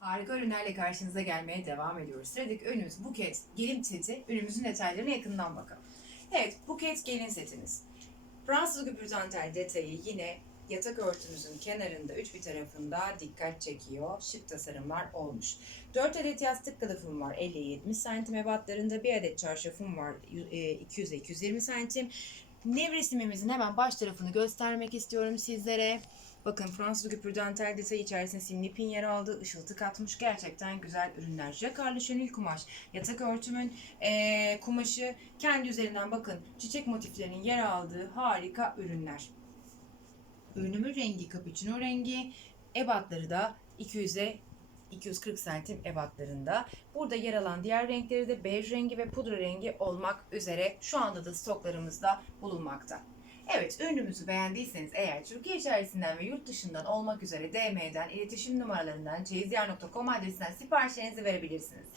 Harika ürünlerle karşınıza gelmeye devam ediyoruz. Sıradaki ürünümüz buket gelin seti. Ürünümüzün detaylarına yakından bakalım. Evet, buket gelin setimiz. Fransız güpür dantel detayı yine yatak örtümüzün kenarında üç bir tarafında dikkat çekiyor. Şık tasarımlar olmuş. 4 adet yastık kılıfım var 50-70 santim ebatlarında. Bir adet çarşafım var e, 200-220 santim. Nevresimimizin hemen baş tarafını göstermek istiyorum sizlere. Bakın Fransız güpür dantel detayı içerisinde simli pin yer aldı. ışıltı katmış. Gerçekten güzel ürünler. Jakarlı şönül kumaş. Yatak örtümün eee, kumaşı. Kendi üzerinden bakın çiçek motiflerinin yer aldığı harika ürünler. Ürünümün rengi cappuccino rengi. Ebatları da 200'e 240 santim ebatlarında. Burada yer alan diğer renkleri de bej rengi ve pudra rengi olmak üzere şu anda da stoklarımızda bulunmakta. Evet, ürünümüzü beğendiyseniz eğer Türkiye içerisinden ve yurt dışından olmak üzere DM'den, iletişim numaralarından, çeyizyar.com adresinden siparişlerinizi verebilirsiniz.